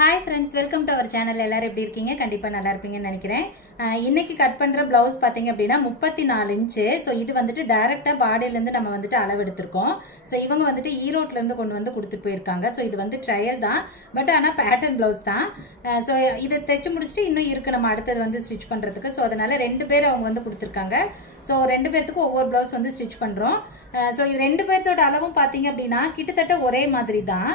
Hi friends, welcome to our channel. எல்லாரும் எப்படி இருக்கீங்க? கண்டிப்பாக நல்லா இருப்பீங்கன்னு நினைக்கிறேன். இன்னைக்கு கட் பண்ணுற ப்ளவுஸ் பார்த்தீங்க அப்படின்னா 34 இன்ச்சு. ஸோ இது வந்துட்டு டைரெக்டாக பாடியிலேருந்து நம்ம வந்துட்டு அளவு எடுத்திருக்கோம். ஸோ இவங்க வந்துட்டு ஈரோட்லேருந்து கொண்டு வந்து கொடுத்துட்டு போயிருக்காங்க. ஸோ இது வந்து ட்ரையல் தான், பட் ஆனால் பேட்டர்ன் ப்ளவுஸ் தான். ஸோ இதை தைச்சு முடிச்சுட்டு இன்னும் இருக்குது நம்ம அடுத்தது வந்து ஸ்டிச் பண்ணுறதுக்கு. ஸோ அதனால் 2 பேர் அவங்க வந்து கொடுத்துருக்காங்க. ஸோ 2 பேர்த்துக்கும் ஒவ்வொரு ப்ளவுஸ் வந்து ஸ்டிச் பண்ணுறோம். ஸோ இது 2 பேர்த்தோட அளவும் பார்த்தீங்க அப்படின்னா கிட்டத்தட்ட ஒரே மாதிரி தான்.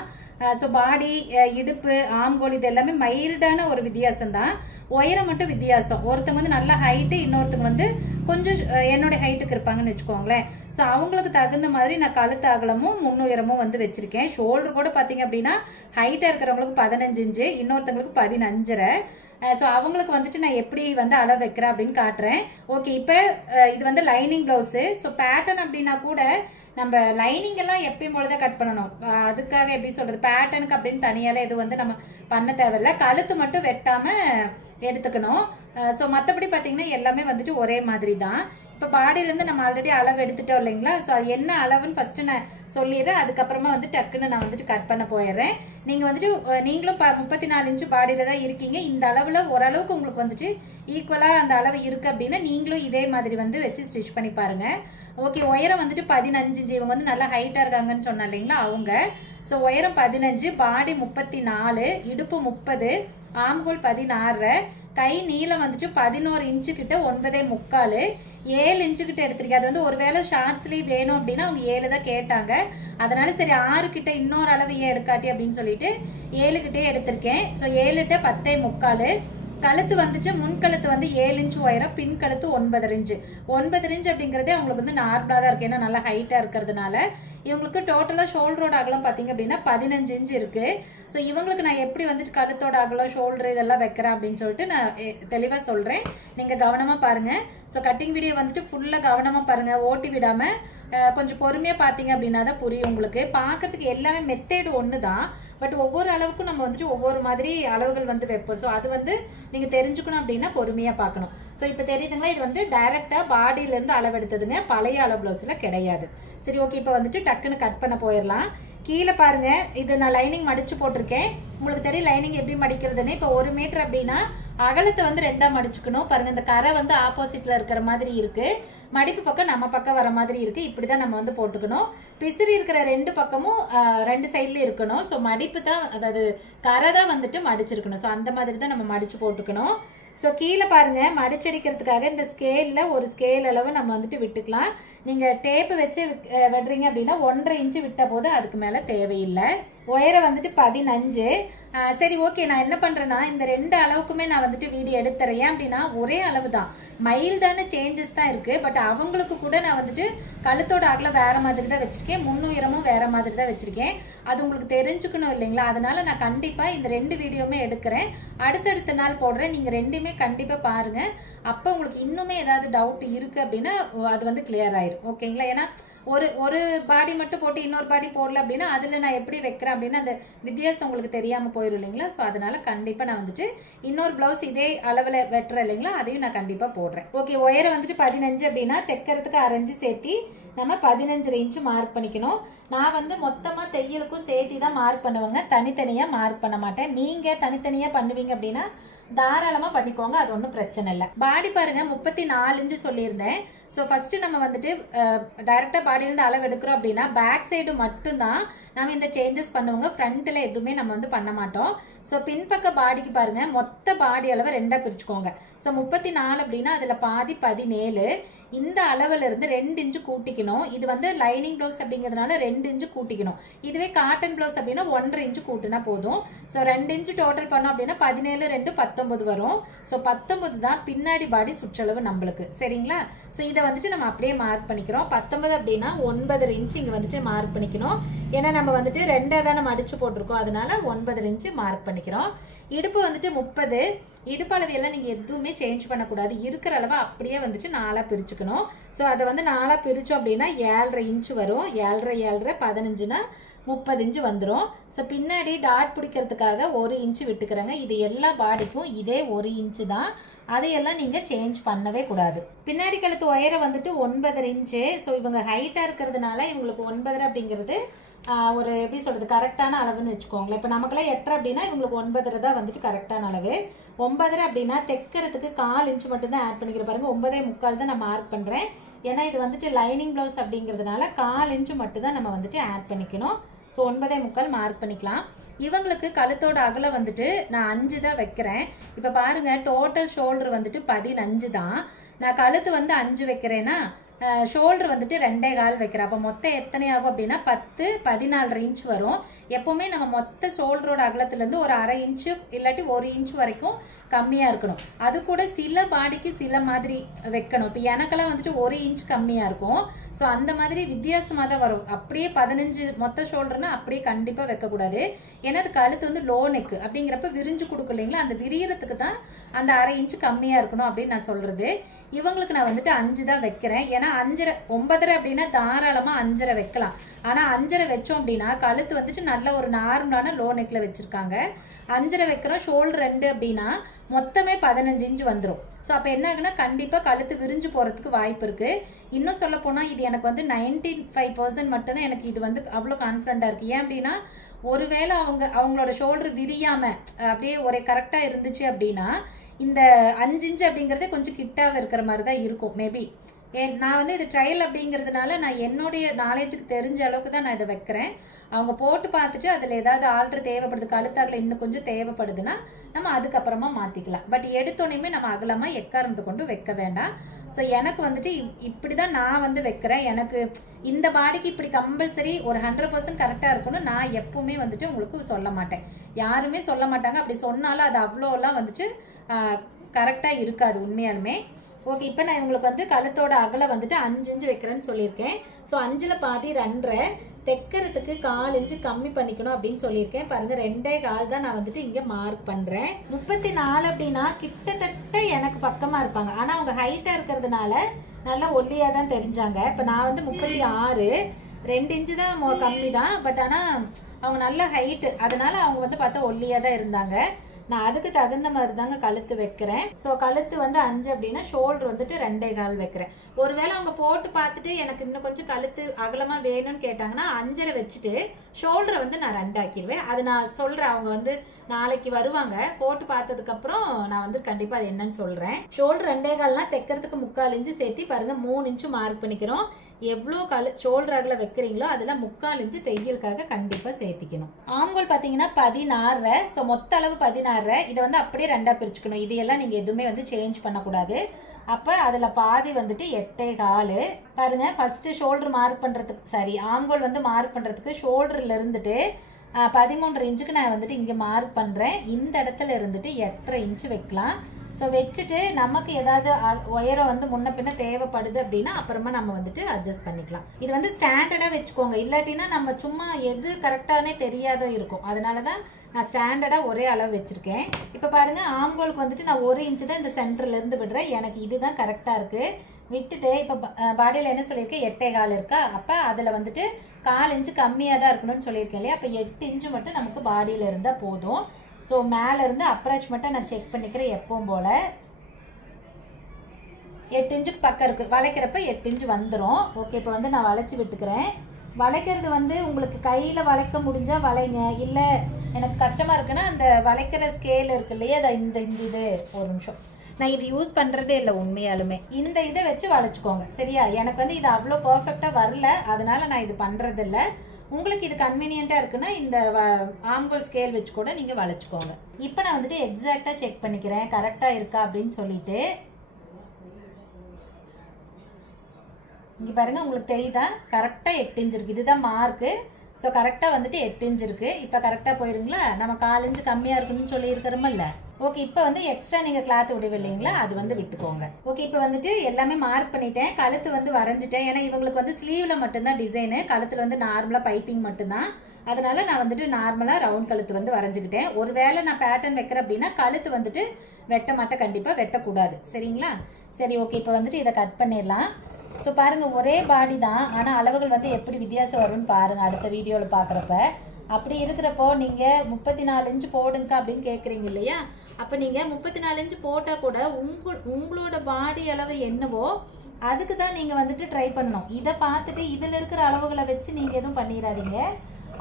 ஸோ பாடி, இடுப்பு, ஆம்கோல் இது எல்லாமே மைல்டான ஒரு வித்தியாசம் தான். உயரம் மட்டும் வித்தியாசம். ஒருத்தவங்க வந்து நல்ல ஹைட்டு, இன்னொருத்தவங்க வந்து கொஞ்சம் என்னோட ஹைட்டுக்கு இருப்பாங்கன்னு வச்சுக்கோங்களேன். ஸோ அவங்களுக்கு தகுந்த மாதிரி நான் கழுத்து அகலமும் முன்னுயரமும் வந்து வச்சிருக்கேன். ஷோல்டர் கூட பார்த்தீங்க அப்படின்னா ஹைட்டாக இருக்கிறவங்களுக்கு 15 இன்ச்சு, இன்னொருத்தவங்களுக்கு 15.5. ஸோ அவங்களுக்கு வந்துட்டு நான் எப்படி வந்து அளவு வைக்கிறேன் அப்படின்னு காட்டுறேன். ஓகே, இப்போ இது வந்து லைனிங் ப்ளவுஸு. ஸோ பேட்டர்ன் அப்படின்னா கூட நம்ம லைனிங் எல்லாம் எப்பயும் போலதான் கட் பண்ணணும். அதுக்காக எப்படி சொல்றது, பேட்டர்னுக்கு அப்படின்னு தனியால எதுவும் வந்து நம்ம பண்ண தேவையில்லை. கழுத்து மட்டும் வெட்டாம எடுத்துக்கணும். ஸோ மற்றபடி பார்த்தீங்கன்னா எல்லாமே வந்துட்டு ஒரே மாதிரி தான். இப்போ பாடியிலேருந்து நம்ம ஆல்ரெடி அளவு எடுத்துட்டோம் இல்லைங்களா? ஸோ அது என்ன அளவுன்னு ஃபர்ஸ்ட் நான் சொல்லிடுறேன். அதுக்கப்புறமா வந்து டக்குன்னு நான் வந்துட்டு கட் பண்ண போயிடுறேன். நீங்கள் வந்துட்டு நீங்களும் 34 இன்ச்சு பாடியில் தான் இருக்கீங்க. இந்த அளவில் ஓரளவுக்கு உங்களுக்கு வந்துட்டு ஈக்குவலாக அந்த அளவு இருக்குது அப்படின்னா நீங்களும் இதே மாதிரி வந்து வச்சு ஸ்டிச் பண்ணி பாருங்கள். ஓகே, உயரம் வந்துட்டு 15 இன்ச்சு. இவங்க வந்து நல்லா ஹைட்டாக இருக்காங்கன்னு சொன்னா இல்லைங்களா அவங்க. ஸோ உயரம் 15, பாடி 34, இடுப்பு 30, ஆம்கோல் 16, கை நீளம் வந்துட்டு 11 இன்ச்சு கிட்ட 9.75, 7 இன்ச்சு கிட்ட எடுத்திருக்கேன். அது வந்து ஒருவேளை ஷார்ட் ஸ்லீவ் வேணும் அப்படின்னா அவங்க 7 தான் கேட்டாங்க. அதனால சரி 6 கிட்ட இன்னொரு அளவு ஏன் எடுக்காட்டி அப்படின்னு சொல்லிட்டு 7 கிட்டே எடுத்திருக்கேன். ஸோ 7 ட்டு 10.75. கழுத்து வந்துட்டு முன்கழுத்து வந்து 7 இன்ச்சு உயரம், பின் கழுத்து 9 இன்ச்சு. 9 இன்ச்சு அப்படிங்கிறதே அவங்களுக்கு வந்து நார்மலாக தான் இருக்கு, ஏன்னா நல்லா ஹைட்டாக இருக்கிறதுனால. இவங்களுக்கு டோட்டலாக ஷோல்டரோட அகலம் பார்த்தீங்க அப்படின்னா 15 இன்ச்சு இருக்கு. ஸோ இவங்களுக்கு நான் எப்படி வந்துட்டு கழுத்தோட அகலம், ஷோல்டர் இதெல்லாம் வைக்கிறேன் அப்படின்னு சொல்லிட்டு நான் தெளிவாக சொல்கிறேன். நீங்கள் கவனமாக பாருங்கள். ஸோ கட்டிங் வீடியோ வந்துட்டு ஃபுல்லாக கவனமாக பாருங்கள், ஓட்டி விடாமல் கொஞ்சம் பொறுமையாக பார்த்தீங்க அப்படின்னா தான் புரியும் உங்களுக்கு. பார்க்கறதுக்கு எல்லாமே மெத்தேடு ஒன்று தான், பட் ஒவ்வொரு அளவுக்கும் நம்ம வந்துட்டு ஒவ்வொரு மாதிரி அளவுகள் வந்து வைப்போம். ஸோ அது வந்து நீங்கள் தெரிஞ்சுக்கணும் அப்படின்னா பொறுமையாக பார்க்கணும். ஸோ இப்போ தெரியுதுங்களா, இது வந்து டைரெக்டாக பாடியிலேருந்து அளவு எடுத்ததுங்க, பழைய அளவு ப்ளவுஸில் கிடையாது. சரி, ஓகே, இப்போ வந்துட்டு டக்குன்னு கட் பண்ண போயிடலாம். கீழே பாருங்க, இது நான் லைனிங் மடிச்சு போட்டிருக்கேன். உங்களுக்கு தெரியும் லைனிங் எப்படி மடிக்கிறதுன்னு. இப்போ 1 மீட்டர் அப்படின்னா அகலத்தை வந்து 2ஆ மடிச்சுக்கணும். பாருங்க, இந்த கரை வந்து ஆப்போசிட்ல இருக்கிற மாதிரி இருக்கு, மடிப்பு பக்கம் நம்ம பக்கம் வர மாதிரி இருக்கு. இப்படிதான் நம்ம வந்து போட்டுக்கணும். பிசிறி இருக்கிற 2 பக்கமும் 2 சைட்லயும் இருக்கணும். ஸோ மடிப்பு தான், அதாவது கரை தான் வந்துட்டு மடிச்சிருக்கணும். ஸோ அந்த மாதிரி தான் நம்ம மடிச்சு போட்டுக்கணும். ஸோ கீழே பாருங்க, மடிச்சடிக்கிறதுக்காக இந்த ஸ்கேலில் ஒரு ஸ்கேல் அளவு நம்ம வந்துட்டு விட்டுக்கலாம். நீங்கள் டேப்பு வச்சு விடுறீங்க அப்படின்னா 1.5 இன்ச்சு விட்ட போது அதுக்கு மேலே தேவையில்லை. உயரம் வந்துட்டு 15. சரி, ஓகே, நான் என்ன பண்ணுறேன்னா இந்த 2 அளவுக்குமே நான் வந்துட்டு வீடியோ எடுத்துறேன். ஏன் அப்படின்னா ஒரே அளவு தான், மைல்டான சேஞ்சஸ் தான் இருக்குது. பட் அவங்களுக்கு கூட நான் வந்துட்டு கழுத்தோட அகலம் வேறு மாதிரி தான் வச்சுருக்கேன், முன்னுயரமும் வேறு மாதிரி தான் வச்சுருக்கேன். அது உங்களுக்கு தெரிஞ்சுக்கணும் இல்லைங்களா? அதனால நான் கண்டிப்பாக இந்த 2 வீடியோவுமே எடுக்கிறேன், அடுத்தடுத்த நாள் போடுறேன். நீங்கள் 2மே கண்டிப்பாக பாருங்கள். அப்போ உங்களுக்கு இன்னுமே ஏதாவது டவுட் இருக்குது அப்படின்னா அது வந்து கிளியர் ஆயிரும். ஓகேங்களா? ஏன்னா ஒரு பாடி மட்டும் போட்டு இன்னொரு பாடி போடல அப்படின்னா அதில் நான் எப்படி வைக்கிறேன் அப்படின்னா அந்த வித்தியாசம் உங்களுக்கு தெரியாமல் போயிடும் இல்லைங்களா? ஸோ அதனால கண்டிப்பாக நான் வந்துட்டு இன்னொரு ப்ளவுஸ் இதே அளவில் வெட்டுறேன் இல்லைங்களா, அதையும் நான் கண்டிப்பாக போடுறேன். ஓகே, உயரம் வந்துட்டு 15 அப்படின்னா தைக்கிறதுக்கு 1/2 இன்ச்சு சேர்த்தி நம்ம 15 இன்ச்சு மார்க் பண்ணிக்கணும். நான் வந்து மொத்தமாக தையலுக்கும் சேர்த்தி தான் மார்க் பண்ணுவேங்க, தனித்தனியாக மார்க் பண்ண மாட்டேன். நீங்கள் தனித்தனியாக பண்ணுவீங்க அப்படின்னா தாராளமாக பண்ணிக்கோங்க, அது ஒன்றும் பிரச்சனை இல்லை. பாடி பாருங்க 34 இன்ச்சு சொல்லியிருந்தேன். ஸோ ஃபர்ஸ்ட் நம்ம வந்துட்டு டைரெக்டாக பாடியிலேருந்து அளவு எடுக்கிறோம் அப்படின்னா பேக் சைடு மட்டும்தான் நம்ம இந்த சேஞ்சஸ் பண்ணுவோங்க, ஃப்ரண்ட்டில் எதுவுமே நம்ம வந்து பண்ண மாட்டோம். ஸோ பின்பக்க பாடிக்கு பாருங்க, மொத்த பாடி அளவை 2ஆக பிரிச்சுக்கோங்க. ஸோ 34 அப்படின்னா அதில் பாதி 17. இந்த அளவுல இருந்து 2 இன்ச்சு கூட்டிக்கணும். இது வந்து லைனிங் ப்ளவுஸ் அப்படிங்கிறதுனால 2 இன்ச்சு கூட்டிக்கணும். இதுவே காட்டன் ப்ளவுஸ் அப்படின்னா 1.5 இன்ச்சு கூட்டினா போதும். ஸோ 2 இன்ச்சு டோட்டல் பண்ணோம் அப்படின்னா 17, 2, 19 வரும். ஸோ 19 தான் பின்னாடி பாடி சுற்றளவு நம்மளுக்கு. சரிங்களா? ஸோ இதை வந்துட்டு நம்ம அப்படியே மார்க் பண்ணிக்கிறோம். 19 அப்படின்னா 9.5 இன்ச்சு இங்கே வந்துட்டு மார்க் பண்ணிக்கணும். ஏன்னா நம்ம வந்துட்டு 2ஆ தான் நம்ம அடிச்சு போட்டிருக்கோம், அதனால 9.5 இன்ச்சு மார்க் பண்ணிக்கிறோம். இடுப்பு வந்துட்டு 30. இடுப்பு அளவையெல்லாம் நீங்கள் எதுவுமே சேஞ்ச் பண்ணக்கூடாது, இருக்கிற அளவை அப்படியே வந்துட்டு 4ஆக பிரிச்சுக்கணும். ஸோ அதை வந்து 4ஆக பிரித்தோம் அப்படின்னா 7.5 இன்ச்சு வரும். 7.5 15னா 30 இன்ச்சு வந்துடும். ஸோ பின்னாடி டாட் பிடிக்கிறதுக்காக 1 இன்ச்சு விட்டுக்கிறேங்க. இது எல்லா பாடிக்கும் இதே 1 இன்ச்சு தான், அதையெல்லாம் நீங்கள் சேஞ்ச் பண்ணவே கூடாது. பின்னாடி கழுத்து உயரம் வந்துட்டு 9.5 இன்ச்சு. ஸோ இவங்க ஹைட்டாக இருக்கிறதுனால இவங்களுக்கு 9.5 அப்படிங்கிறது ஒரு எப்படி சொல்கிறது கரெக்டான அளவுன்னு வச்சுக்கோங்களேன். இப்போ நமக்குலாம் 8.5 அப்படின்னா இவங்களுக்கு 9.5 தான் வந்துட்டு கரெக்டான அளவு. 9.5 அப்படின்னா தைக்கிறதுக்கு 1/4 இன்ச்சு மட்டும்தான் ஆட் பண்ணிக்கிற பாருங்க. 9.75 தான் நான் மார்க் பண்ணுறேன். ஏன்னா இது வந்துட்டு லைனிங் ப்ளவுஸ் அப்படிங்கிறதுனால 1/4 இன்ச்சு மட்டும் தான் நம்ம வந்துட்டு ஆட் பண்ணிக்கணும். ஸோ 9.75 மார்க் பண்ணிக்கலாம். இவங்களுக்கு கழுத்தோட அகலம் வந்துட்டு நான் 5 தான் வைக்கிறேன். இப்போ பாருங்கள் டோட்டல் ஷோல்டர் வந்துட்டு 15 தான். நான் கழுத்து வந்து 5 வைக்கிறேன்னா ஷோல்டர் வந்துட்டு 2.25 வைக்கிறேன். அப்போ மொத்தம் எத்தனை ஆகும் அப்படின்னா 10 14 இன்ச் வரும். எப்போவுமே நம்ம மொத்த ஷோல்டரோட அகலத்துலேருந்து ஒரு 1/2 இன்ச்சு இல்லாட்டி 1 இன்ச் வரைக்கும் கம்மியாக இருக்கணும். அது கூட சில பாடிக்கு சில மாதிரி வைக்கணும். இப்போ எனக்கெல்லாம் வந்துட்டு 1 இன்ச் கம்மியாக இருக்கும். ஸோ அந்த மாதிரி வித்தியாசமாக தான் வரும். அப்படியே 15 மொத்த ஷோல்டர்னா அப்படியே கண்டிப்பாக வைக்கக்கூடாது. ஏன்னா அது கழுத்து வந்து லோ நெக்கு அப்படிங்கிறப்ப விரிஞ்சு கொடுக்கும் இல்லைங்களா, அந்த விரியறதுக்கு தான் அந்த 1/2 இன்ச்சு கம்மியாக இருக்கணும் அப்படின்னு நான் சொல்கிறது. இவங்களுக்கு நான் வந்துட்டு 5 தான் வைக்கிறேன். ஏன்னா 5.5 9.5 அப்படின்னா தாராளமாக 5.5 வைக்கலாம். ஆனால் 5.5 வச்சோம் அப்படின்னா கழுத்து வந்துட்டு நல்ல ஒரு நார்மலான லோ நெக்கில் வச்சுருக்காங்க. 5.5 வைக்கிறோம், ஷோல்டர் 2 அப்படின்னா மொத்தமே 15 இன்ச் வந்துடும். ஸோ அப்போ என்ன ஆகுனா கண்டிப்பாக கழுத்து விரிஞ்சு போகிறதுக்கு வாய்ப்பு இருக்குது. இன்னும் சொல்ல போனால் இது எனக்கு வந்து 95% மட்டும்தான் எனக்கு இது வந்து அவ்வளோ கான்ஃபிடண்ட்டாக இருக்குது. ஏன் அப்படின்னா ஒருவேளை அவங்களோட ஷோல்டர் விரியாமல் அப்படியே ஒரே கரெக்டாக இருந்துச்சு அப்படின்னா இந்த 5 இன்ச் அப்படிங்கிறதே கொஞ்சம் கிட்டாக இருக்கிற மாதிரி தான் இருக்கும் மேபி. நான் வந்து இது ட்ரையல் அப்படிங்கிறதுனால நான் என்னுடைய நாலேஜுக்கு தெரிஞ்ச அளவுக்கு தான் நான் இதை வைக்கிறேன். அவங்க போட்டு பார்த்துட்டு அதில் ஏதாவது ஆல்ட்ரு தேவைப்படுது, கழுத்தாகல இன்னும் கொஞ்சம் தேவைப்படுதுன்னா நம்ம அதுக்கப்புறமா மாற்றிக்கலாம். பட் எடுத்தோன்னே நம்ம அகலமாக எக்காரணத்தை கொண்டு வைக்க வேண்டாம். ஸோ எனக்கு வந்துட்டு இப்படி தான் நான் வந்து வைக்கிறேன். எனக்கு இந்த பாடிக்கு இப்படி கம்பல்சரி ஒரு 100% கரெக்டாக இருக்குன்னு நான் எப்பவுமே வந்துட்டு உங்களுக்கு சொல்ல மாட்டேன். யாருமே சொல்ல மாட்டாங்க. அப்படி சொன்னாலும் அது அவ்வளோலாம் வந்துட்டு கரெக்டாக இருக்காது உண்மையாலுமே. ஓகே, இப்போ நான் இவங்களுக்கு வந்து கழுத்தோட அகலம் வந்துட்டு 5 இன்ச்சு வைக்கிறேன்னு சொல்லியிருக்கேன். ஸோ 5ல் பாதி 2.5 தைக்கிறதுக்கு 1/4 இன்ச்சு கம்மி பண்ணிக்கணும் அப்படின்னு சொல்லியிருக்கேன். பாருங்கள் 2.25 தான் நான் வந்துட்டு இங்கே மார்க் பண்ணுறேன். 34 அப்படின்னா கிட்டத்தட்ட எனக்கு பக்கமாக இருப்பாங்க. ஆனால் அவங்க ஹைட்டாக இருக்கிறதுனால நல்லா ஒல்லியாக தான் தெரிஞ்சாங்க. இப்போ நான் வந்து 36 2 இன்ச்சு தான் கம்மி தான். பட் ஆனால் அவங்க நல்ல ஹைட்டு, அதனால அவங்க வந்து பார்த்தா ஒல்லியாக தான் இருந்தாங்க. நான் அதுக்கு தகுந்த மாதிரி தாங்க கழுத்து வைக்கிறேன். ஸோ கழுத்து வந்து 5 அப்படின்னா ஷோல்டர் வந்துட்டு 2.25 வைக்கிறேன். ஒருவேளை அவங்க போட்டு பார்த்துட்டு எனக்கு இன்னும் கொஞ்சம் கழுத்து அகலமாக வேணும்னு கேட்டாங்கன்னா 5.5 வச்சுட்டு ஷோல்டரை வந்து நான் 2 ஆக்கிடுவேன். அது நான் சொல்கிறேன். அவங்க வந்து நாளைக்கு வருவாங்க, போட்டு பார்த்ததுக்கப்புறம் நான் வந்து கண்டிப்பாக அது என்னன்னு சொல்கிறேன். ஷோல்டர் 2.25னா தைக்கிறதுக்கு 3/4 இன்ச்சு சேர்த்து பாருங்கள் 3 இன்ச்சு மார்க் பண்ணிக்கிறோம். எவ்வளோ ஷோல்டர் அகல வைக்கிறீங்களோ அதில் 3/4 இன்ச்சு தையலுக்காக கண்டிப்பாக சேர்த்திக்கணும். ஆம்கோல் பார்த்தீங்கன்னா 16. ஸோ மொத்த அளவு 16. இதை வந்து அப்படியே 2ஆக பிரிச்சுக்கணும். இதையெல்லாம் நீங்கள் எதுவுமே வந்து சேஞ்ச் பண்ணக்கூடாது. அப்போ அதில் பாதி வந்துட்டு 8.25 பாருங்க. ஃபர்ஸ்ட் ஷோல்டர் மார்க் பண்ணுறதுக்கு ஆம்கோல் வந்து மார்க் பண்ணுறதுக்கு ஷோல்டர்ல இருந்துட்டு 13 இன்ச்சுக்கு நான் வந்துட்டு இங்கே மார்க் பண்ணுறேன். இந்த இடத்துல இருந்துட்டு 8.5 இன்ச்சு வைக்கலாம். ஸோ வச்சுட்டு நமக்கு ஏதாவது உயரம் வந்து முன்ன பின்ன தேவைப்படுது அப்படின்னா அப்புறமா நம்ம வந்துட்டு அட்ஜஸ்ட் பண்ணிக்கலாம். இது வந்து ஸ்டாண்டர்டாக வச்சுக்கோங்க. இல்லாட்டினா நம்ம சும்மா எது கரெக்டானே தெரியாத இருக்கும். அதனால தான் நான் ஸ்டாண்டர்டாக ஒரே அளவு வச்சுருக்கேன். இப்போ பாருங்கள் ஆம்கோலுக்கு வந்துட்டு நான் 1 இன்ச்சு தான் இந்த சென்டர்லேருந்து விடுறேன். எனக்கு இதுதான் கரெக்டாக இருக்குது. விட்டுட்டு இப்போ பாடியில் என்ன சொல்லியிருக்கேன் 8.25 இருக்கா. அப்போ அதில் வந்துட்டு 1/4 இன்ச்சு கம்மியாக தான் இருக்கணும்னு சொல்லியிருக்கேன் இல்லையா. அப்போ 8 இன்ச்சு மட்டும் நமக்கு பாடியில் இருந்தால் போதும். ஸோ மேலேருந்து அப்ராச் மட்டும் நான் செக் பண்ணிக்கிறேன் எப்பவும் போல். 8 இன்ச்சுக்கு பக்கம் இருக்குது. வளைக்கிறப்ப 8 இன்ச்சு வந்துடும். ஓகே, இப்போ வந்து நான் வளைச்சி விட்டுக்கிறேன். வளைக்கிறது வந்து உங்களுக்கு கையில் வளைக்க முடிஞ்சால் வளைங்க. இல்லை எனக்கு கஷ்டமாக இருக்குன்னா அந்த வளைக்கிற ஸ்கேல் இருக்கு இல்லையா, அதை இந்த இது ஒரு நிமிஷம் நான் இது யூஸ் பண்ணுறதே இல்லை உண்மையாலுமே. இந்த இதை வச்சு வளைச்சிக்கோங்க சரியா. எனக்கு வந்து இது அவ்வளோ பர்ஃபெக்டாக வரல, அதனால நான் இது பண்ணுறதில்ல. உங்களுக்கு இது கன்வீனியண்ட்டாக இருக்குன்னா இந்த ஆம்கோல் ஸ்கேல் வச்சு கூட நீங்கள் வளைச்சிக்கோங்க. இப்போ நான் வந்துட்டு எக்ஸாக்டாக செக் பண்ணிக்கிறேன் கரெக்டாக இருக்கா அப்படின்னு சொல்லிட்டு. இங்கே பாருங்கள், உங்களுக்கு தெரியுதா கரெக்டாக 8 இன்ச் இருக்குது. இதுதான் மார்க்கு. ஸோ கரெக்டாக வந்துட்டு 8 இன்ச் இருக்குது. இப்போ கரெக்டாக போயிருங்களா. நம்ம 1/4 இன்ச்சு கம்மியாக இருக்கணும்னு சொல்லியிருக்கிறோமில்ல. ஓகே, இப்போ வந்து எக்ஸ்ட்ரா நீங்கள் கிளாத் விடுவே இல்லைங்களா, அது வந்து விட்டுக்கோங்க. ஓகே, இப்போ வந்துட்டு எல்லாமே மார்க் பண்ணிட்டேன். கழுத்து வந்து வரைஞ்சிட்டேன். ஏன்னா இவங்களுக்கு வந்து ஸ்லீவில் மட்டும்தான் டிசைனு, கழுத்தில் வந்து நார்மலாக பைப்பிங் மட்டும்தான். அதனால நான் வந்துட்டு நார்மலாக ரவுண்ட் கழுத்து வந்து வரைஞ்சிக்கிட்டேன். ஒருவேளை நான் பேட்டர்ன் வைக்கிறேன் அப்படின்னா கழுத்து வந்துட்டு வெட்ட மாட்டேன், கண்டிப்பாக வெட்டக்கூடாது சரிங்களா. சரி, ஓகே, இப்போ வந்துட்டு இதை கட் பண்ணிடலாம். ஸோ பாருங்கள் ஒரே பாடி தான், ஆனால் அளவுகள் வந்து எப்படி வித்தியாசம் வரும்னு பாருங்கள் அடுத்த வீடியோவில் பார்க்குறப்ப. அப்படி இருக்கிறப்போ நீங்கள் 34 இன்ச்சு போடுங்க அப்படின்னு கேட்குறீங்க இல்லையா. அப்போ நீங்கள் 34 இன்ச்சு போட்டால் கூட உங்களோட பாடி அளவு என்னவோ அதுக்கு தான் நீங்கள் வந்துட்டு ட்ரை பண்ணணும். இதை பார்த்துட்டு இதில் இருக்கிற அளவுகளை வச்சு நீங்கள் எதுவும் பண்ணிடாதீங்க.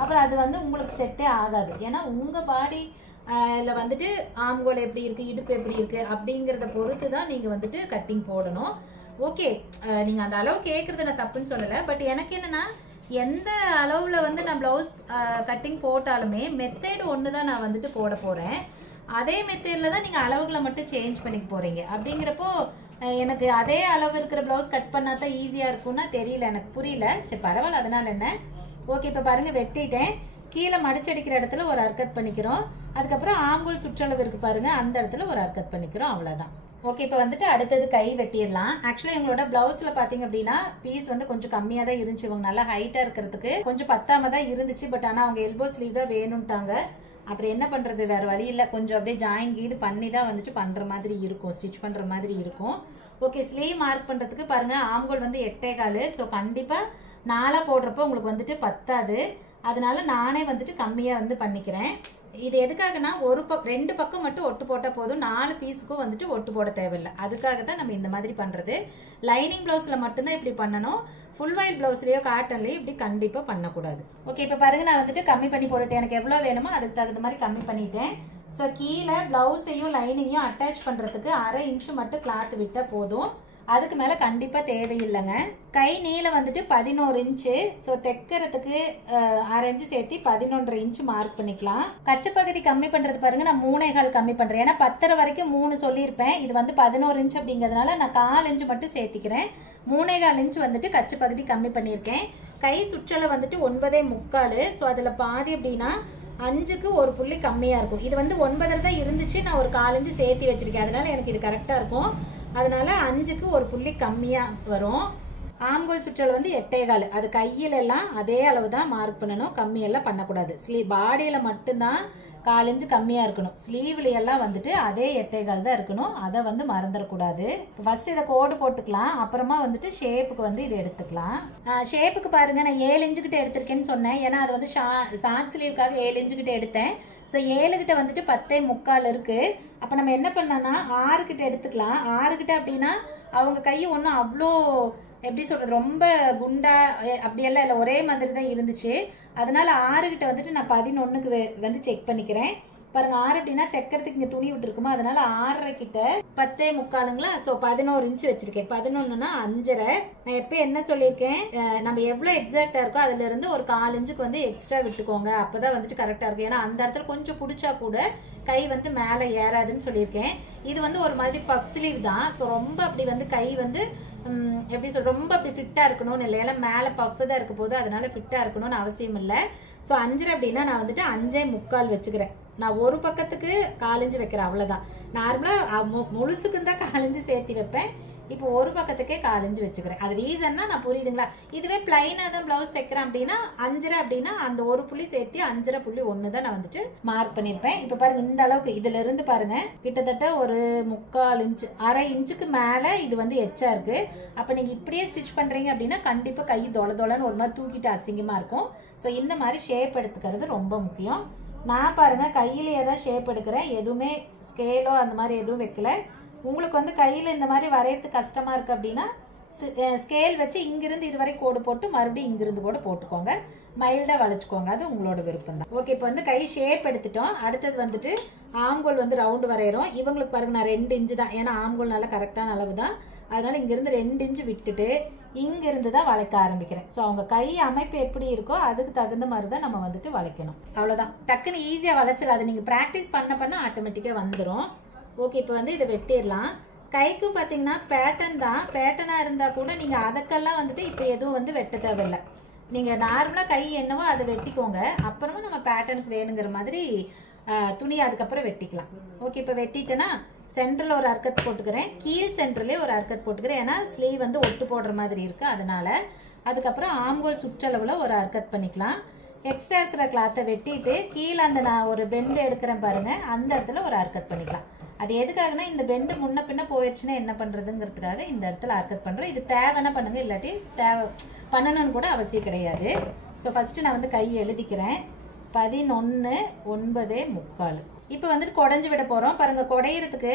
அப்புறம் அது வந்து உங்களுக்கு செட்டே ஆகாது. ஏன்னா உங்கள் பாடி இல்லை வந்துட்டு ஆம்கோல் எப்படி இருக்குது, இடுப்பு எப்படி இருக்குது அப்படிங்கிறத பொறுத்து தான் நீங்கள் வந்துட்டு கட்டிங் போடணும். ஓகே, நீங்கள் அந்த அளவு கேட்குறது நான் தப்புன்னு சொல்லலை. பட் எனக்கு என்னென்னா எந்த அளவில் வந்து நான் ப்ளவுஸ் கட்டிங் போட்டாலுமே மெத்தேடு ஒன்று தான் நான் வந்துட்டு போட போகிறேன். அதே மெத்தேடில் தான் நீங்கள் அளவுகளை மட்டும் சேஞ்ச் பண்ணிக்க போகிறீங்க. அப்படிங்கிறப்போ எனக்கு அதே அளவு இருக்கிற ப்ளவுஸ் கட் பண்ணால் தான் ஈஸியாக இருக்கும்னா தெரியல, எனக்கு புரியல. சரி பரவாயில்ல, அதனால் என்ன. ஓகே, இப்போ பாருங்கள் வெட்டிட்டேன். கீழே மடிச்சடிக்கிற இடத்துல ஒரு அர்க்கத் பண்ணிக்கிறோம். அதுக்கப்புறம் ஆம்பூல் சுற்றளவு இருக்குது பாருங்கள், அந்த இடத்துல ஒரு அர்க்கத் பண்ணிக்கிறோம், அவ்வளோதான். ஓகே, இப்போ வந்துட்டு அடுத்தது கை வெட்டிடலாம். ஆக்சுவலாக எங்களோட ப்ளவுஸில் பார்த்தீங்க அப்படின்னா பீஸ் வந்து கொஞ்சம் கம்மியாக தான் இருந்துச்சு. இவங்க நல்லா ஹைட்டாக இருக்கிறதுக்கு கொஞ்சம் பத்தாம தான் இருந்துச்சு. பட் ஆனால் அவங்க எல்போ ஸ்லீவ் தான் வேணும்ட்டாங்க. அப்புறம் என்ன பண்ணுறது, வேறு வழி இல்லை. கொஞ்சம் அப்படியே ஜாயின் கீது பண்ணி தான் வந்துட்டு பண்ணுற மாதிரி இருக்கும், ஸ்டிச் பண்ணுற மாதிரி இருக்கும். ஓகே, ஸ்லீவ் மார்க் பண்ணுறதுக்கு பாருங்கள் ஆம்கோல் வந்து 8.25. ஸோ கண்டிப்பாக 4 போடுறப்போ உங்களுக்கு வந்துட்டு பத்தாது. அதனால நானே வந்துட்டு கம்மியாக வந்து பண்ணிக்கிறேன். இது எதுக்காகனா ரெண்டு பக்கம் மட்டும் ஒட்டு போட்டால் போதும், 4 பீஸுக்கும் வந்துட்டு ஒட்டு போட தேவையில்லை. அதுக்காக தான் நம்ம இந்த மாதிரி பண்ணுறது. லைனிங் ப்ளவுஸில் மட்டும்தான் இப்படி பண்ணணும். ஃபுல் ஒயிட் ப்ளவுஸ்லேயோ காட்டன்லேயோ இப்படி கண்டிப்பாக பண்ணக்கூடாது. ஓகே, இப்போ பாருங்கள் நான் வந்துட்டு கம்மி பண்ணி போட்டுட்டேன். எனக்கு எவ்வளோ வேணுமோ அதுக்கு தகுந்த மாதிரி கம்மி பண்ணிட்டேன். ஸோ கீழே ப்ளவுஸையும் லைனிங்கையும் அட்டாச் பண்ணுறதுக்கு 1/2 இன்ச்சு மட்டும் கிளாத் விட்டால் போதும். அதுக்கு மேலே கண்டிப்பாக தேவையில்லைங்க. கை நீளம் வந்துட்டு 11 இன்ச்சு. ஸோ தைக்கிறதுக்கு 1/2 இன்ச்சு சேர்த்து 11.5 இன்ச்சு மார்க் பண்ணிக்கலாம். கச்சை பகுதி கம்மி பண்ணுறது பாருங்கள், நான் 3.25 கம்மி பண்ணுறேன். ஏன்னா 10 வரைக்கும் 3 சொல்லியிருப்பேன். இது வந்து 11 இன்ச்சு அப்படிங்கிறதுனால நான் 4 இன்ச்சு மட்டும் சேர்த்திக்கிறேன். 3.25 இன்ச்சு வந்துட்டு கச்சை பகுதி கம்மி பண்ணியிருக்கேன். கை சுற்றலை வந்துட்டு 9.25. ஸோ அதில் பாதி அப்படின்னா 5க்கு ஒரு புள்ளி கம்மியாக இருக்கும். இது வந்து 9 தான் இருந்துச்சு, நான் ஒரு 4 இன்ச்சு சேர்த்து வச்சுருக்கேன். அதனால எனக்கு இது கரெக்டாக இருக்கும். அதனால 5க்கு ஒரு புள்ளி கம்மியாக வரும். ஆம்கோல் சுற்றல் வந்து 8.25. அது கையில எல்லாம் அதே அளவு தான் மார்க் பண்ணணும், கம்மியெல்லாம் பண்ணக்கூடாது. பாடியில் மட்டும்தான் 4 இன்ச்சு கம்மியாக இருக்கணும். ஸ்லீவ்ல எல்லாம் வந்துட்டு அதே 8.25 தான் இருக்கணும். அதை வந்து மறந்துடக்கூடாது. இப்போ ஃபர்ஸ்ட் இதை கோடு போட்டுக்கலாம். அப்புறமா வந்துட்டு ஷேப்புக்கு வந்து இதை எடுத்துக்கலாம். ஷேப்புக்கு பாருங்க, நான் 7 இன்ச்சுக்கிட்ட எடுத்திருக்கேன்னு சொன்னேன். ஏன்னா அது வந்து ஷார்ட் ஸ்லீவுக்காக 7 இன்ச்சுக்கிட்ட எடுத்தேன். ஸோ 7 கிட்ட வந்துட்டு 10.25 இருக்கு. அப்போ நம்ம என்ன பண்ணோம்னா 6 கிட்ட எடுத்துக்கலாம். 6 கிட்ட அப்படின்னா அவங்க கை ஒன்றும் அவ்வளோ எப்படி சொல்றது, ரொம்ப குண்டா அப்படியெல்லாம் இல்லை, ஒரே மாதிரி தான் இருந்துச்சு. அதனால 6 கிட்ட வந்துட்டு நான் 11க்கு வந்து செக் பண்ணிக்கிறேன். பாருங்க 6 அப்படின்னா தைக்கிறதுக்கு இங்கே துணி விட்டுருக்குமா, அதனால 6.5 கிட்ட 10.25ங்களா. ஸோ 11 இன்ச்சு வச்சிருக்கேன். 11னா 5.5. நான் எப்போ என்ன சொல்லியிருக்கேன், நம்ம எவ்வளோ எக்ஸாக்டா இருக்கோ அதுல இருந்து ஒரு 4 இன்ச்சுக்கு வந்து எக்ஸ்ட்ரா விட்டுக்கோங்க, அப்பதான் வந்துட்டு கரெக்டா இருக்கும். ஏன்னா அந்த இடத்துல கொஞ்சம் பிடிச்சா கூட கை வந்து மேலே ஏறாதுன்னு சொல்லியிருக்கேன். இது வந்து ஒரு மாதிரி பப் ஸ்லீவ் தான். ஸோ ரொம்ப அப்படி வந்து கை வந்து எப்படி சொல்ற, ரொம்ப அப்படி ஃபிட்டாக இருக்கணும்னு இல்லை. ஏன்னா மேலே பஃப் தான் இருக்க போது, அதனால ஃபிட்டாக இருக்கணும்னு அவசியம் இல்லை. ஸோ 5.5 அப்படின்னா நான் வந்துட்டு 5.25 வச்சுக்கிறேன். நான் ஒரு பக்கத்துக்கு 4 இன்ச்சு வைக்கிறேன், அவ்வளோதான். நார்மலாக முழுசுக்கு தான் 4 இன்ச்சு சேர்த்து வைப்பேன். இப்போ ஒரு பக்கத்துக்கே 4 இன்ச்சு வச்சுக்கிறேன். அது ரீசன்னா நான் புரியுதுங்களா. இதுவே பிளைனாக தான் ப்ளவுஸ் தைக்கிறேன் அப்படின்னா 5.5 அப்படின்னா அந்த ஒரு புள்ளி சேர்த்து 5.5.1 தான் நான் வந்துட்டு மார்க் பண்ணியிருப்பேன். இப்போ பாருங்க இந்த அளவுக்கு இதுல இருந்து பாருங்க கிட்டத்தட்ட ஒரு 3/4 இன்ச்சு, 1/2 இன்ச்சுக்கு மேலே இது வந்து எச்சா இருக்கு. அப்போ நீங்க இப்படியே ஸ்டிச் பண்றீங்க அப்படின்னா கண்டிப்பாக கை தொலைன்னு ஒரு மாதிரி தூக்கிட்டு அசிங்கமா இருக்கும். ஸோ இந்த மாதிரி ஷேப் எடுத்துக்கிறது ரொம்ப முக்கியம். நான் பாருங்க கையிலேயே தான் ஷேப் எடுக்கிறேன், எதுவுமே ஸ்கேலோ அந்த மாதிரி எதுவும் வைக்கல. உங்களுக்கு வந்து கையில் இந்த மாதிரி வரையறதுக்கு கஷ்டமாக இருக்குது அப்படின்னா ஸ்கேல் வச்சு இங்கிருந்து இது வரை கோடு போட்டு மறுபடியும் இங்கிருந்து கூட போட்டுக்கோங்க, மைல்டாக வளைச்சிக்கோங்க, அது உங்களோட விருப்பம் தான். ஓகே, இப்போ வந்து கை ஷேப் எடுத்துட்டோம். அடுத்தது வந்துட்டு ஆம்கோல் வந்து ரவுண்டு வரைகிறோம். இவங்களுக்கு பாருங்க நான் 2 இன்ச்சு தான், ஏன்னா ஆம்கோல் நல்லா கரெக்டான அளவு தான். அதனால இங்கிருந்து 2 இன்ச்சு விட்டுட்டு இங்கிருந்து தான் வளைக்க ஆரம்பிக்கிறேன். ஸோ அவங்க கை அமைப்பு எப்படி இருக்கோ அதுக்கு தகுந்த மாதிரி தான் நம்ம வந்துட்டு வளைக்கணும், அவ்வளோதான். டக்குன்னு ஈஸியாக வளைச்சிடலாம். அது நீங்கள் ப்ராக்டிஸ் பண்ண ஆட்டோமேட்டிக்காக வந்துடும். ஓகே, இப்போ வந்து இதை வெட்டிடலாம். கைக்கும் பார்த்தீங்கன்னா பேட்டர்ன் தான். பேட்டர்னாக இருந்தால் கூட நீங்கள் அதுக்கெல்லாம் வந்துட்டு இப்போ எதுவும் வந்து வெட்ட தேவையில்லை. நீங்கள் நார்மலாக கை என்னவோ அதை வெட்டிக்கோங்க. அப்புறமா நம்ம பேட்டர்னுக்கு வேணுங்கிற மாதிரி துணி அதுக்கப்புறம் வெட்டிக்கலாம். ஓகே, இப்போ வெட்டிட்டேன்னா சென்டரில் ஒரு அர்க்கத்து போட்டுக்கிறேன், கீழ் சென்டர்லேயே ஒரு அர்க்கத்து போட்டுக்கிறேன். ஏன்னா ஸ்லீவ் வந்து ஒட்டு போடுற மாதிரி இருக்குது அதனால. அதுக்கப்புறம் ஆம்கோல் சுற்றளவில் ஒரு அர்க்கத் பண்ணிக்கலாம். எக்ஸ்ட்ரா இருக்கிற கிளாத்தை வெட்டிட்டு கீழே அந்த நான் ஒரு பெண்டு எடுக்கிறேன் பாருங்கள், அந்த இடத்துல ஒரு அர்க்கத் பண்ணிக்கலாம். அது எதுக்காகனா இந்த பெண்டு முன்ன பின்ன போயிடுச்சுன்னா என்ன பண்ணுறதுங்கிறதுக்காக இந்த இடத்துல அர்க்கத் பண்ணுறோம். இது தேவைன்னா பண்ணுங்க, இல்லாட்டி தேவை பண்ணணும்னு கூட அவசியம் கிடையாது. ஸோ ஃபஸ்ட்டு நான் வந்து கை எழுதிக்கிறேன். 11.9. இப்போ வந்துட்டு குடஞ்சி விட போகிறோம். பாருங்கள், குடையிறதுக்கு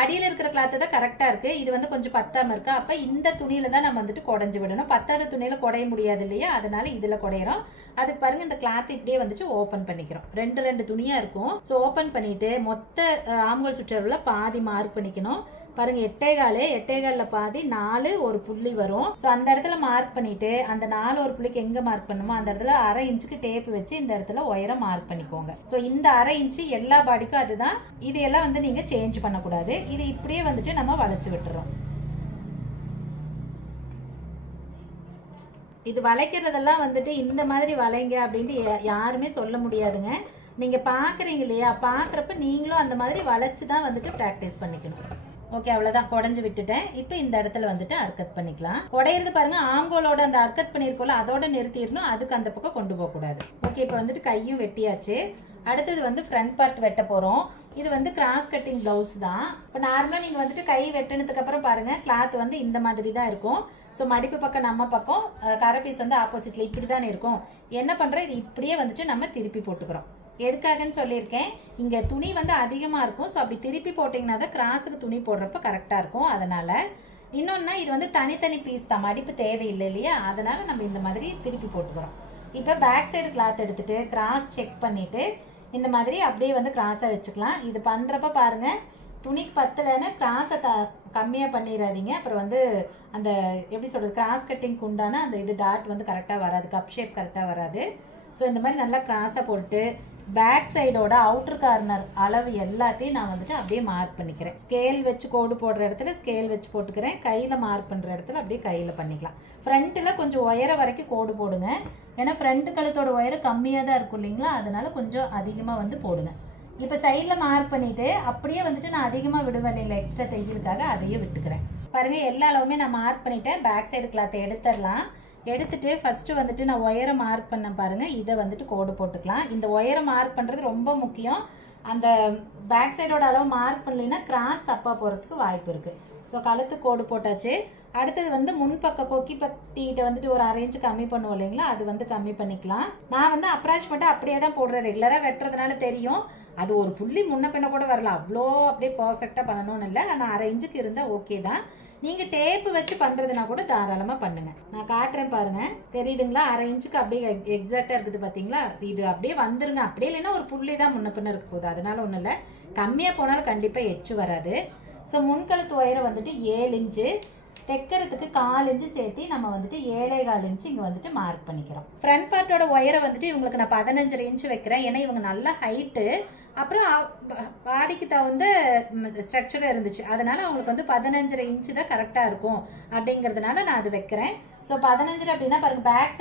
அடியில் இருக்கிற கிளாத்து தான் கரெக்டாக இருக்குது. இது வந்து கொஞ்சம் பத்தாமல் இருக்கா. அப்போ இந்த துணியில் தான் நம்ம வந்துட்டு குடஞ்சி விடணும். பத்தாத துணியில் குடைய முடியாது இல்லையா, அதனால இதில் குடையிறோம். அதுக்கு பாருங்க இந்த கிளாத் இப்படியே வந்துட்டு ஓபன் பண்ணிக்கிறோம். ரெண்டு துணியா இருக்கும். ஸோ ஓபன் பண்ணிட்டு மொத்த ஆம்கோல் சுற்றளவுல பாதி மார்க் பண்ணிக்கணும். பாருங்க 8.25 பாதி 4 ஒரு புள்ளி வரும். ஸோ அந்த இடத்துல மார்க் பண்ணிட்டு அந்த 4 ஒரு புள்ளிக்கு எங்க மார்க் பண்ணுமோ அந்த இடத்துல 1/2 இன்ச்சுக்கு டேப் வச்சு இந்த இடத்துல உயரம் மார்க் பண்ணிக்கோங்க. ஸோ இந்த 1/2 இன்ச்சு எல்லா பாடிக்கும் அதுதான். இதையெல்லாம் வந்து நீங்க சேஞ்ச் பண்ணக்கூடாது. இது இப்படியே வந்துட்டு நம்ம வளைச்சு விட்டுறோம். இது வளைக்கிறதெல்லாம் வந்துட்டு இந்த மாதிரி வளைங்க அப்படின்ட்டு யாருமே சொல்ல முடியாதுங்க. நீங்க பாக்குறீங்க இல்லையா, பாக்குறப்ப நீங்களும் அந்த மாதிரி வளைச்சு தான் வந்துட்டு பிராக்டிஸ் பண்ணிக்கணும். ஓகே, அவ்வளவுதான். குடஞ்சு விட்டுட்டேன். இப்போ இந்த இடத்துல வந்துட்டு அர்க்கத் பண்ணிக்கலாம். உடையிறது பாருங்க, ஆம்கோலோட அந்த அர்க்கத் பண்ணிருக்கோம்ல அதோட நிறுத்திடணும். அதுக்கு அந்த பக்கம் கொண்டு போக கூடாது. ஓகே, இப்போ வந்துட்டு கையும் வெட்டியாச்சு. அடுத்தது வந்து ஃப்ரண்ட் பார்ட் வெட்ட போறோம். இது வந்து கிராஸ் கட்டிங் பிளவுஸ் தான். இப்போ நார்மலா நீங்க வந்துட்டு கை வெட்டினதுக்கு அப்புறம் பாருங்க கிளாத் வந்து இந்த மாதிரி தான் இருக்கும். ஸோ மடிப்பு பக்கம் நம்ம பக்கம், கரை பீஸ் வந்து ஆப்போசிட்ல இப்படிதான் இருக்கும். என்ன பண்றோம், இது இப்படியே வந்துட்டு நம்ம திருப்பி போட்டுக்கிறோம். எதுக்காகன்னு சொல்லியிருக்கேன், இங்க துணி வந்து அதிகமா இருக்கும். ஸோ அப்படி திருப்பி போட்டீங்கன்னா தான் கிராஸுக்கு துணி போடுறப்ப கரெக்டா இருக்கும். அதனால இன்னொன்னா இது வந்து தனித்தனி பீஸ் தான், மடிப்பு தேவையில்லை இல்லையா, அதனால நம்ம இந்த மாதிரி திருப்பி போட்டுக்கிறோம். இப்போ பேக் சைடு கிளாத் எடுத்துட்டு கிராஸ் செக் பண்ணிட்டு இந்த மாதிரி அப்படியே வந்து கிராஸா வச்சுக்கலாம். இது பண்றப்ப பாருங்க துணிக்கு பத்தலைன்னு கிராஸை கம்மியா பண்ணிடாதீங்க. அப்புறம் வந்து அந்த எப்படி சொல்றது, கிராஸ் கட்டிங் உண்டான அந்த இது டாட் வந்து கரெக்டா வராது, கப் ஷேப் கரெக்டா வராது. ஸோ இந்த மாதிரி நல்லா கிராஸா போட்டு பேக் சைடோட அவுட்டர் கார்னர் அளவு எல்லாத்தையும் நான் வந்துட்டு அப்படியே மார்க் பண்ணிக்கிறேன். ஸ்கேல் வச்சு கோடு போடுற இடத்துல ஸ்கேல் வச்சு போட்டுக்கிறேன். கையில மார்க் பண்ற இடத்துல அப்படியே கையில பண்ணிக்கலாம். ஃப்ரண்ட்ல கொஞ்சம் உயரம் வரைக்கும் கோடு போடுங்க. ஏன்னா ஃப்ரண்ட் கழுத்தோட உயரம் கம்மியா தான் இருக்கும் இல்லைங்களா, அதனால கொஞ்சம் அதிகமா வந்து போடுங்க. இப்போ சைட்ல மார்க் பண்ணிட்டு அப்படியே வந்துட்டு நான் அதிகமா விடுவேன் இல்லைங்களா, எக்ஸ்ட்ரா தைக்கிறதுக்காக அதையே விட்டுக்கிறேன். பாருங்க எல்லா அளவுமே நான் மார்க் பண்ணிட்டேன். பேக் சைடு கிளாத்தை எடுத்துடலாம். எடுத்துட்டு ஃபர்ஸ்ட் வந்துட்டு நான் உயரம் மார்க் பண்ண பாருங்க, இதை வந்துட்டு கோடு போட்டுக்கலாம். இந்த உயரம் மார்க் பண்றது ரொம்ப முக்கியம். அந்த பேக் சைடோட அளவு மார்க் பண்ணலைன்னா கிராஸ் தப்பா போறதுக்கு வாய்ப்பு இருக்கு. ஸோ கழுத்து கோடு போட்டாச்சு. அடுத்தது வந்து முன்பக்க கொக்கி பட்டிகிட்ட வந்துட்டு ஒரு 1/2 இன்ச்சு கம்மி பண்ணுவோம் இல்லைங்களா, அது வந்து கம்மி பண்ணிக்கலாம். நான் வந்து அப்ராக்சிமேட்டா அப்படியே தான் போடுறேன். ரெகுலரா வெட்டுறதுனால தெரியும், அது ஒரு புள்ளி முன்ன பின்ன கூட வரலாம். அவ்வளோ அப்படியே பர்ஃபெக்டா பண்ணணும்னு இல்லை. ஆனால் 1/2 இன்ச்சுக்கு இருந்தா ஓகே தான். நீங்க டேப் வச்சு பண்றதுனா கூட தாராளமா பண்ணுங்க. நான் காட்டுறேன் பாருங்க, தெரியுதுங்களா? 1/2 இன்ச்சுக்கு அப்படியே எக்ஸாக்டா இருக்குது பாத்தீங்களா? இது அப்படியே வந்துருங்க. அப்படியே இல்லைன்னா ஒரு புள்ளி தான் முன்ன பின்ன இருக்க போகுது, அதனால ஒண்ணும் இல்லை. கம்மியா போனாலும் கண்டிப்பா எச்சு வராது. ஸோ முன்கழுத்து உயரம் வந்துட்டு 7 இன்ச்சு, தைக்கிறதுக்கு 1/4 இன்ச்சு சேர்த்து நம்ம வந்துட்டு 7.25 இன்ச்சு இங்க வந்துட்டு மார்க் பண்ணிக்கிறோம். ஃப்ரண்ட் பார்ட்டோட உயரம் வந்துட்டு இவங்களுக்கு நான் 15.5 இன்ச்சு வைக்கிறேன். ஏன்னா இவங்க நல்ல ஹைட்டு, அப்புறம் பாடிக்கு தகுந்த ஸ்ட்ரக்சரும் இருந்துச்சு, அதனால அவங்களுக்கு வந்து 15.5 இன்ச்சு தான் கரெக்டா இருக்கும் அப்படிங்கிறதுனால நான் அது வைக்கிறேன். ஸோ 15 அப்படின்னா பாருங்க பேக்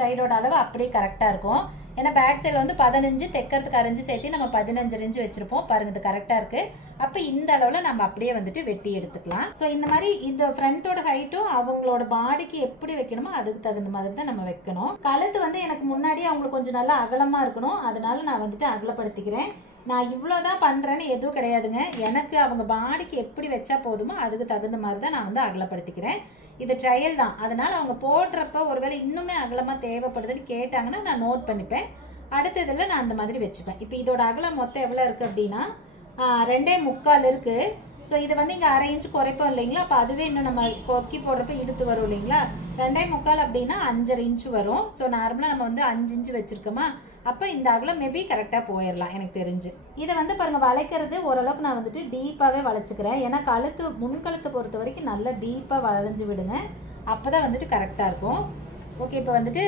சைடோட அளவு அப்படியே கரெக்டா இருக்கும். ஏன்னா பேக் சைடில் வந்து 15 தைக்கிறதுக்கு 1/2 இன்ச்சு சேர்த்து நம்ம 15 இன்ச்சு வச்சிருப்போம். பாருங்க இது கரெக்டா இருக்கு. அப்ப இந்த அளவுல நம்ம அப்படியே வந்துட்டு வெட்டி எடுத்துக்கலாம். ஸோ இந்த மாதிரி இந்த ஃப்ரண்டோட ஹைட்டும் அவங்களோட பாடிக்கு எப்படி வைக்கணுமோ அதுக்கு தகுந்த மாதிரி தான் நம்ம வைக்கணும். கழுத்து வந்து எனக்கு முன்னாடி அவங்களுக்கு கொஞ்சம் நல்லா அகலமா இருக்கணும், அதனால நான் வந்துட்டு அகலப்படுத்திக்கிறேன். நான் இவ்வளோதான் பண்றேன்னு எதுவும் கிடையாதுங்க. எனக்கு அவங்க பாடிக்கு எப்படி வச்சா போதுமோ அதுக்கு தகுந்த மாதிரி தான் நான் வந்து அகலப்படுத்திக்கிறேன். இது ட்ரையல் தான், அதனால அவங்க போடுறப்ப ஒருவேளை இன்னுமே அகலமா தேவைப்படுதுன்னு கேட்டாங்கன்னா நான் நோட் பண்ணிப்பேன். அடுத்த இதில் நான் அந்த மாதிரி வச்சுப்பேன். இப்போ இதோட அகலம் மொத்தம் எவ்வளோ இருக்கு அப்படின்னா 2.25 இருக்கு. ஸோ இது வந்து இங்கே 1/2 இன்ச்சு குறைப்போம் இல்லைங்களா, அப்போ அதுவே இன்னும் நம்ம கொக்கி போடுறப்ப இழுத்து வரும் இல்லைங்களா. 2.25 அப்படின்னா 5.5 இன்ச்சு வரும். ஸோ நார்மலாக நம்ம வந்து 5 இன்ச்சு வச்சிருக்கோமா, அப்போ இந்த அகலம் மேபி கரெக்டாக போயிடலாம் எனக்கு தெரிஞ்சு. இதை வந்து பாருங்க வளைக்கிறது ஓரளவுக்கு நான் வந்துட்டு டீப்பாகவே வளைச்சிக்கிறேன். ஏன்னா கழுத்து முன்கழுத்தை பொறுத்த வரைக்கும் நல்லா டீப்பாக வளைஞ்சு விடுங்க, அப்போதான் வந்துட்டு கரெக்டாக இருக்கும். ஓகே, இப்போ வந்துட்டு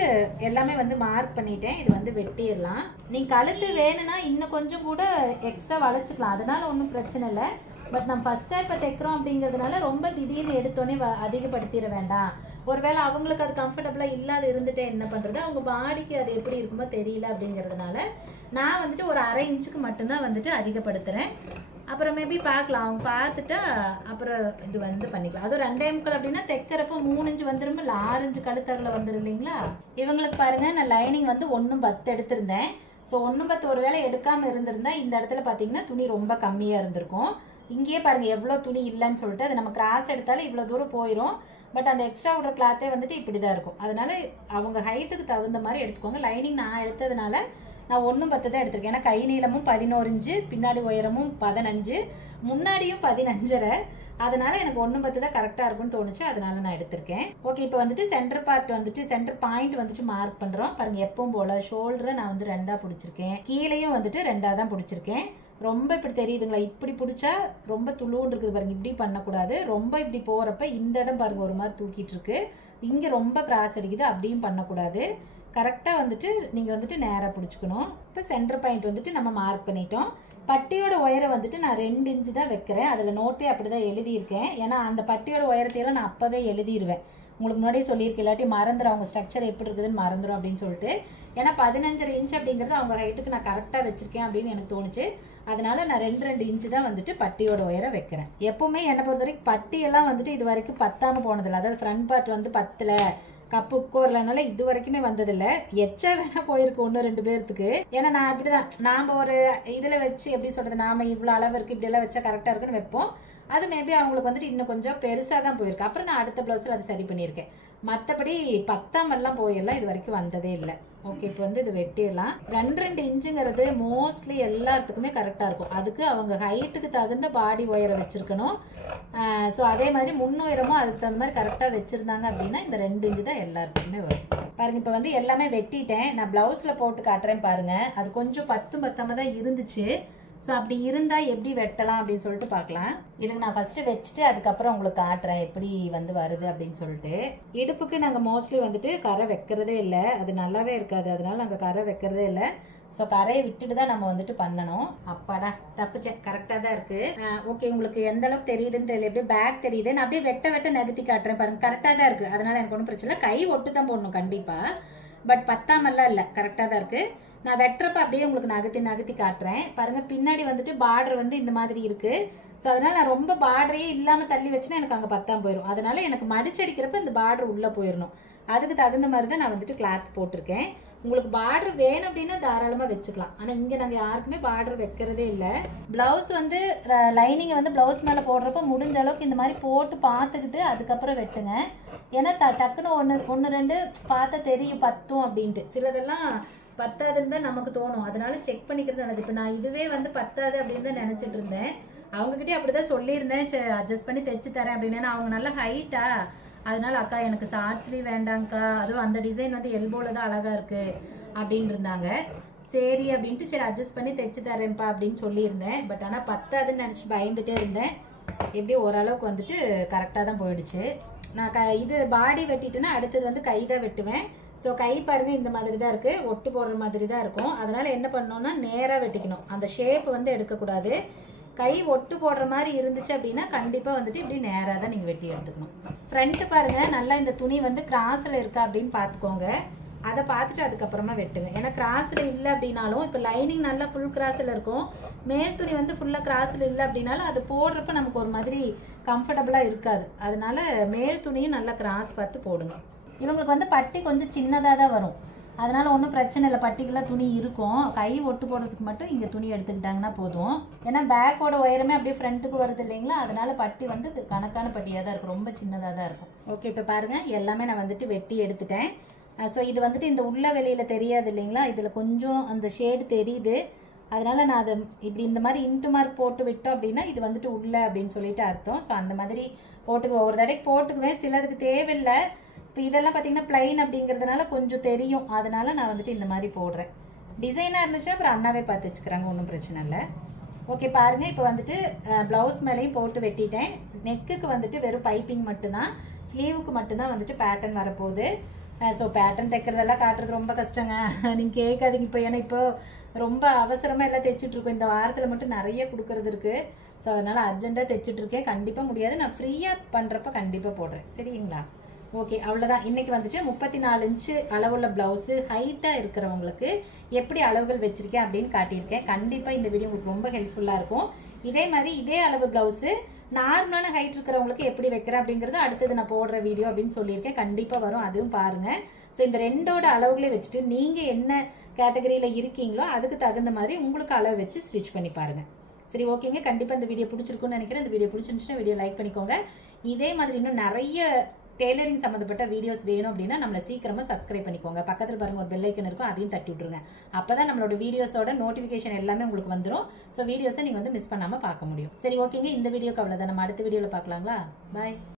எல்லாமே வந்து மார்க் பண்ணிட்டேன். இது வந்து வெட்டிடலாம். நீங்கள் கழுத்து வேணும்னா இன்னும் கொஞ்சம் கூட எக்ஸ்ட்ரா வளைச்சிக்கலாம், அதனால ஒன்றும் பிரச்சனை இல்லை. பட் நம்ம ஃபர்ஸ்ட் டைம் இப்போ தைக்கிறோம் அப்படிங்கிறதுனால ரொம்ப திடீர்னு எடுத்தோடனே அதிகப்படுத்திட வேண்டாம். ஒருவேளை அவங்களுக்கு அது கம்ஃபர்டபுளாக இல்லாத இருந்துட்டு என்ன பண்ணுறது, அவங்க பாடிக்கு அது எப்படி இருக்குமோ தெரியல அப்படிங்கிறதுனால நான் வந்துட்டு ஒரு 1/2 இன்ச்சுக்கு மட்டும்தான் வந்துட்டு அதிகப்படுத்துகிறேன். அப்புறம் மேபி பார்க்கலாம், அவங்க பார்த்துட்டா அப்புறம் இது வந்து பண்ணிக்கலாம். அதுவும் 2.25 அப்படின்னா தைக்கிறப்போ 3 இன்ச்சு வந்துடும், இல்லை 6 இன்ச்சு கழுத்தகல வந்துடும் இல்லைங்களா. இவங்களுக்கு பாருங்க நான் லைனிங் வந்து 1.10 எடுத்திருந்தேன். ஸோ 1.10 ஒரு வேளை எடுக்காமல் இருந்திருந்தா இந்த இடத்துல பார்த்தீங்கன்னா துணி ரொம்ப கம்மியாக இருந்திருக்கும். இங்கேயே பாருங்க எவ்வளோ துணி இல்லைன்னு சொல்லிட்டு அது நம்ம கிராஸ் எடுத்தாலும் இவ்வளோ தூரம் போயிடும். பட் அந்த எக்ஸ்ட்ரா விடுற கிளாத்தே வந்துட்டு இப்படி தான் இருக்கும். அதனால அவங்க ஹைட்டுக்கு தகுந்த மாதிரி எடுத்துக்கோங்க. லைனிங் நான் எடுத்ததுனால நான் 1.10 தான் எடுத்திருக்கேன். ஏன்னா கை நீளமும் 11 இன்ச்சு, பின்னாடி உயரமும் 15, முன்னாடியும் 15.5. அதனால எனக்கு 1.10 தான் கரெக்டாக இருக்கும்னு தோணுச்சு, அதனால நான் எடுத்திருக்கேன். ஓகே, இப்போ வந்துட்டு சென்டர் பார்ட் வந்துட்டு சென்டர் பாயிண்ட் வந்துட்டு மார்க் பண்ணுறோம். பாருங்க, எப்பவும் போல ஷோல்டரை நான் வந்து 2ஆ பிடிச்சிருக்கேன், கீழேயும் வந்துட்டு 2ஆ தான் பிடிச்சிருக்கேன். ரொம்ப இப்படி தெரியுதுங்களா? இப்படி பிடிச்சா ரொம்ப துளுன்னு இருக்குது பாருங்க. இப்படி பண்ணக்கூடாது. ரொம்ப இப்படி போகிறப்ப இந்த இடம் பாருங்க ஒரு மாதிரி தூக்கிட்டு இருக்கு, இங்கே ரொம்ப கிராஸ் அடிக்குது, அப்படியும் பண்ணக்கூடாது. கரெக்டாக வந்துட்டு நீங்கள் வந்துட்டு நேராக பிடிச்சிக்கணும். இப்போ சென்டர் பாயிண்ட் வந்துட்டு நம்ம மார்க் பண்ணிட்டோம். பட்டியோட உயரம் வந்துட்டு நான் 2 இன்ச்சு தான் வைக்கிறேன். அதில் நோட்டே அப்படி தான் எழுதியிருக்கேன். ஏன்னா அந்த பட்டியோட உயரத்தையெல்லாம் நான் அப்போவே எழுதிடுவேன். உங்களுக்கு முன்னாடியே சொல்லியிருக்கேன், இல்லாட்டி மறந்துடும், அவங்க ஸ்ட்ரக்சர் எப்படி இருக்குதுன்னு மறந்துடும் அப்படின்னு சொல்லிட்டு. ஏன்னா 15.5 இன்ச் அப்படிங்கிறது அவங்க ஹைட்டுக்கு நான் கரெக்டாக வச்சிருக்கேன் அப்படின்னு எனக்கு தோணுச்சு. அதனால நான் 2 இன்ச்சு தான் வந்துட்டு பட்டியோட உயரம் வைக்கிறேன். எப்பவுமே என்னை பொறுத்த வரைக்கும் பட்டியெல்லாம் வந்துட்டு இது வரைக்கும் பத்தாம போனதில்லை. அதாவது ஃப்ரண்ட் பார்ட் வந்து 10ல் கப்பு உட்கோர்லனால இது வரைக்குமே வந்ததில்லை. எச்சா வேணா போயிருக்கு 1-2 பேர்த்துக்கு. ஏன்னா நான் அப்படிதான், நாம் ஒரு இதில் வச்சு எப்படி சொல்றது, நாம இவ்வளோ அளவு இருக்கு இப்படியெல்லாம் வச்சா கரெக்டாக இருக்குன்னு வைப்போம். அது மேபி அவங்களுக்கு வந்துட்டு இன்னும் கொஞ்சம் பெருசாக தான் போயிருக்கு. அப்புறம் நான் அடுத்த ப்ளவுஸில் அது சரி பண்ணியிருக்கேன். மற்றபடி 10ஆம் போயெல்லாம் இது வரைக்கும் வந்ததே இல்லை. ஓகே, இப்போ வந்து இது வெட்டிடலாம். 2 இன்ச்சுங்கிறது மோஸ்ட்லி எல்லாத்துக்குமே கரெக்டாக இருக்கும். அதுக்கு அவங்க ஹைட்டுக்கு தகுந்த பாடி உயரம் வச்சுருக்கணும். ஸோ அதே மாதிரி முன்னுயரமும் அதுக்கு தகுந்த மாதிரி கரெக்டாக வச்சுருந்தாங்க அப்படின்னா இந்த 2 இன்ச்சு தான் எல்லாத்துக்குமே வரும். பாருங்கள், இப்போ வந்து எல்லாமே வெட்டிட்டேன். நான் ப்ளவுஸில் போட்டு காட்டுறேன் பாருங்கள். அது கொஞ்சம் 10 பத்தாம தான் இருந்துச்சு. ஸோ அப்படி இருந்தால் எப்படி வெட்டலாம் அப்படின்னு சொல்லிட்டு பார்க்கலாம். இதுக்கு நான் ஃபஸ்ட்டு வச்சுட்டு அதுக்கப்புறம் உங்களுக்கு காட்டுறேன் எப்படி வந்து வருது அப்படின்னு சொல்லிட்டு. இடுப்புக்கு நாங்கள் மோஸ்ட்லி வந்துட்டு கரை வைக்கிறதே இல்லை, அது நல்லாவே இருக்காது. அதனால நாங்கள் கரை வைக்கிறதே இல்லை. ஸோ கரையை விட்டுட்டு தான் நம்ம வந்துட்டு பண்ணணும். அப்பாடா, தப்புச்சேன், கரெக்டாக தான் இருக்குது. ஓகே, உங்களுக்கு எந்த அளவுக்கு தெரியுதுன்னு தெரியல, எப்படியே பேக் தெரியுது. நான் அப்படியே வெட்ட நகர்த்தி காட்டுறேன் பாருங்கள். கரெக்டாக தான் இருக்குது. அதனால எனக்கு ஒன்றும் பிரச்சனை இல்லை. கை ஒட்டு தான் போடணும் கண்டிப்பாக. பட் பத்தாமல்லாம் இல்லை, கரெக்டாக தான் இருக்குது. நான் வெட்டுறப்ப அப்படியே உங்களுக்கு நகர்த்தி காட்டுறேன் பாருங்க. பின்னாடி வந்துட்டு பார்டர் வந்து இந்த மாதிரி இருக்கு. ஸோ அதனால நான் ரொம்ப பார்டரே இல்லாமல் தள்ளி வச்சுன்னா எனக்கு அங்கே 10ஆம் போயிடும். அதனால எனக்கு மடிச்சடிக்கிறப்ப இந்த பார்டர் உள்ளே போயிடணும். அதுக்கு தகுந்த மாதிரி தான் நான் வந்துட்டு கிளாத் போட்டிருக்கேன். உங்களுக்கு பார்டர் வேணும் அப்படின்னா தாராளமாக வச்சுக்கலாம். ஆனால் இங்கே நாங்கள் யாருக்குமே பார்டர் வைக்கிறதே இல்லை. ப்ளவுஸ் வந்து லைனிங்கை வந்து ப்ளவுஸ் மேலே போடுறப்ப முடிஞ்ச அளவுக்கு இந்த மாதிரி போட்டு பார்த்துக்கிட்டு அதுக்கப்புறம் வெட்டுங்க. ஏன்னா டக்குன்னு 1-2 பார்த்தா தெரியும் பத்தும் அப்படின்ட்டு. சிலதெல்லாம் பத்தாதுன்னு தான் நமக்கு தோணும். அதனால செக் பண்ணிக்கிறது நல்லது. இப்போ நான் இதுவே வந்து பத்தாது அப்படின்னு தான் நினச்சிட்டு இருந்தேன். அவங்ககிட்டே அப்படி தான் சொல்லியிருந்தேன், அட்ஜஸ்ட் பண்ணி தைச்சு தரேன் அப்படின்னு. அவங்க நல்ல ஹைட்டா, அதனால அக்கா எனக்கு ஷார்ட் ஸ்லீவ் வேண்டாங்க்கா, அதுவும் அந்த டிசைன் வந்து எல்போவில் தான் அழகாக இருக்குது அப்படின்னு இருந்தாங்க. சரி அப்படின்ட்டு சரி அட்ஜஸ்ட் பண்ணி தைச்சு தரேன்ப்பா அப்படின்னு சொல்லியிருந்தேன். பட் ஆனால் பத்தாதுன்னு நினச்சி பயந்துட்டே இருந்தேன். எப்படி ஓரளவுக்கு வந்துட்டு கரெக்டாக தான் போயிடுச்சு. நான் இது பாடி வெட்டிட்டேன்னா அடுத்தது வந்து கை தான் வெட்டுவேன். ஸோ கை பாருங்கள் இந்த மாதிரி தான் இருக்குது, ஒட்டு போடுற மாதிரி தான் இருக்கும். அதனால் என்ன பண்ணணும்னா நேராக வெட்டிக்கணும். அந்த ஷேப் வந்து எடுக்கக்கூடாது. கை ஒட்டு போடுற மாதிரி இருந்துச்சு அப்படின்னா கண்டிப்பாக வந்துட்டு இப்படி நேராக தான் நீங்கள் வெட்டி எடுத்துக்கணும். ஃப்ரண்ட்டு பாருங்கள், நல்லா இந்த துணி வந்து கிராஸில் இருக்கா அப்படின்னு பார்த்துக்கோங்க. அதை பார்த்துட்டு அதுக்கப்புறமா வெட்டுங்க. ஏன்னா கிராஸில் இல்லை அப்படின்னாலும், இப்போ லைனிங் நல்லா ஃபுல் கிராஸில் இருக்கும், மேல் துணி வந்து ஃபுல்லாக கிராஸில் இல்லை அப்படின்னாலும் அது போடுறப்ப நமக்கு ஒரு மாதிரி கம்ஃபர்டபுளாக இருக்காது. அதனால மேல் துணியும் நல்லா கிராஸ் பார்த்து போடுங்க. இவங்களுக்கு வந்து பட்டி கொஞ்சம் சின்னதாக தான் வரும். அதனால ஒன்றும் பிரச்சனை இல்லை, பட்டிக்கெல்லாம் துணி இருக்கும். கை ஒட்டு போடுறதுக்கு மட்டும் இங்கே துணி எடுத்துக்கிட்டாங்கன்னா போதும். ஏன்னா பேக்கோட உயரமே அப்படியே ஃப்ரண்ட்டுக்கு வருது இல்லைங்களா, அதனால பட்டி வந்து கணக்கான பட்டியாக தான் இருக்கும், ரொம்ப சின்னதாக தான் இருக்கும். ஓகே, இப்போ பாருங்கள் எல்லாமே நான் வந்துட்டு வெட்டி எடுத்துட்டேன். ஸோ இது வந்துட்டு இந்த உள்ள வெளியில் தெரியாது இல்லைங்களா, இதில் கொஞ்சம் அந்த ஷேடு தெரியுது. அதனால நான் அதை இப்படி இந்த மாதிரி இன்ட்டு மார்க் போட்டு விட்டோம் அப்படின்னா இது வந்துட்டு உள்ள அப்படின்னு சொல்லிட்டு அர்த்தம். ஸோ அந்த மாதிரி போட்டுக்குவேன், ஒரு தடவைக்கு போட்டுக்குவேன், சிலதுக்கு தேவையில்லை. இப்போ இதெல்லாம் பார்த்தீங்கன்னா பிளைன் அப்படிங்கிறதுனால கொஞ்சம் தெரியும், அதனால நான் வந்துட்டு இந்த மாதிரி போடுறேன். டிசைனாக இருந்துச்சுன்னா அப்புறம் அண்ணாவே பார்த்து வச்சுக்கிறாங்க, ஒன்றும் பிரச்சனை இல்லை. ஓகே பாருங்கள், இப்போ வந்துட்டு ப்ளவுஸ் மேலேயும் போட்டு வெட்டிட்டேன். நெக்குக்கு வந்துட்டு வெறும் பைப்பிங் மட்டும்தான், ஸ்லீவுக்கு மட்டும்தான் வந்துட்டு பேட்டர்ன் வரப்போகுது. ஸோ பேட்டர்ன் தைக்கிறதெல்லாம் காட்டுறது ரொம்ப கஷ்டங்க, நீங்கள் கேட்காதீங்க. இப்போ ஏன்னா இப்போ ரொம்ப அவசரமாக எல்லாம் தைச்சிட்ருக்கோம், இந்த வாரத்தில் மட்டும் நிறைய கொடுக்கறது இருக்குது. ஸோ அதனால் அர்ஜென்ட்டாக தைச்சிட்ருக்கேன். கண்டிப்பாக முடியாது, நான் ஃப்ரீயாக பண்ணுறப்ப கண்டிப்பாக போடுறேன், சரிங்களா? ஓகே, அவ்வளோதான். இன்றைக்கி வந்துட்டு 34 இன்ச்சு அளவுள்ள ப்ளவுஸு ஹைட்டாக இருக்கிறவங்களுக்கு எப்படி அளவுகள் வச்சுருக்கேன் அப்படின்னு காட்டியிருக்கேன். கண்டிப்பாக இந்த வீடியோ உங்களுக்கு ரொம்ப ஹெல்ப்ஃபுல்லாக இருக்கும். இதே மாதிரி இதே அளவு ப்ளவுஸு நார்மலான ஹைட் இருக்கிறவங்களுக்கு எப்படி வைக்கிறேன் அப்படிங்கிறது அடுத்தது நான் போடுற வீடியோ அப்படின்னு சொல்லியிருக்கேன். கண்டிப்பாக வரும், அதுவும் பாருங்கள். ஸோ இந்த ரெண்டோட அளவுகளே வச்சுட்டு நீங்கள் என்ன கேட்டகரியில் இருக்கீங்களோ அதுக்கு தகுந்த மாதிரி உங்களுக்கு அளவு வச்சு ஸ்டிச் பண்ணி பாருங்கள். சரி, ஓகேங்க. கண்டிப்பாக இந்த வீடியோ பிடிச்சிருக்குன்னு நினைக்கிறேன். இந்த வீடியோ பிடிச்சிருந்துச்சுன்னா வீடியோ லைக் பண்ணிக்கோங்க. இதே மாதிரி இன்னும் நிறைய டெய்லரிங் சம்மந்தப்பட்ட வீடியோஸ் வேணும் அப்படின்னா நம்மளை சீக்கிரமாக சப்ஸ்கிரைப் பண்ணிக்கோங்க. பக்கத்தில் பாருங்கள் ஒரு பெல் ஐக்கன் இருக்கும், அதையும் தட்டி விட்ருங்க. அப்போ தான் நம்மளோட வீடியோஸோட நோட்டிஃபிகேஷன் எல்லாமே உங்களுக்கு வந்துடும். ஸோ வீடியோஸை நீங்கள் வந்து மிஸ் பண்ணாமல் பார்க்க முடியும். சரி, ஓகேங்க, இந்த வீடியோக்கு அவ்வளோதான். நம்ம அடுத்த வீடியோவில் பார்க்கலாங்களா? பாய்.